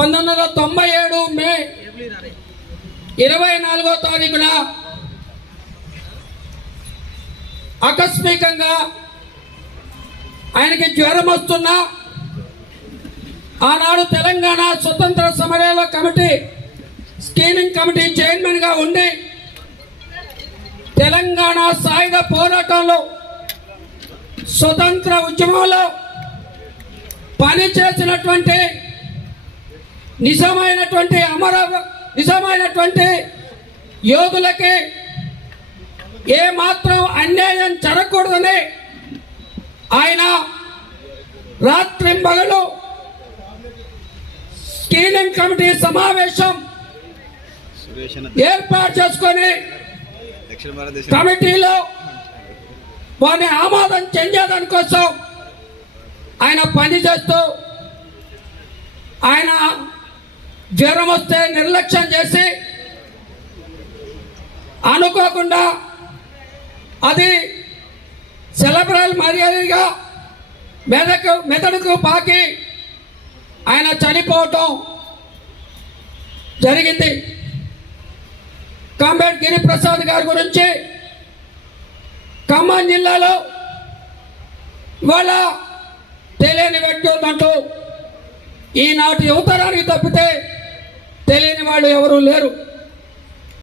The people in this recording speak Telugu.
1997 మే 24వ తారీఖున ఆకస్మికంగా ఆయనకి జ్వరం వస్తున్నా ఆనాడు తెలంగాణ స్వతంత్ర సమరయాల కమిటీ స్క్రీనింగ్ కమిటీ చైర్మన్ గా ఉండి తెలంగాణ సాయుధ పోరాటంలో స్వతంత్ర ఉద్యమంలో పనిచేసినటువంటి నిజమైనటువంటి యోధులకి ఏ మాత్రం అన్యాయం జరగకూడదని ఆయన రాత్రింబగలు స్క్రీనింగ్ కమిటీ సమావేశం ఏర్పాటు చేసుకొని కమిటీలో వారిని ఆమోదం చెందేదాని కోసం ఆయన పనిచేస్తూ ఆయన జ్వరం వస్తే నిర్లక్ష్యం చేసి అనుకోకుండా అది సెలబ్రల్ మర్యాదగా మెదడుకు పాకి ఆయన చనిపోవటం జరిగింది. కామ్రేడ్ గిరిప్రసాద్ గారి గురించి ఖమ్మం జిల్లాలో ఇవాళ తెలియని వ్యక్తి ఉందంటూ ఈనాటి యువతరానికి తప్పితే తెలియని వాళ్ళు ఎవరూ లేరు.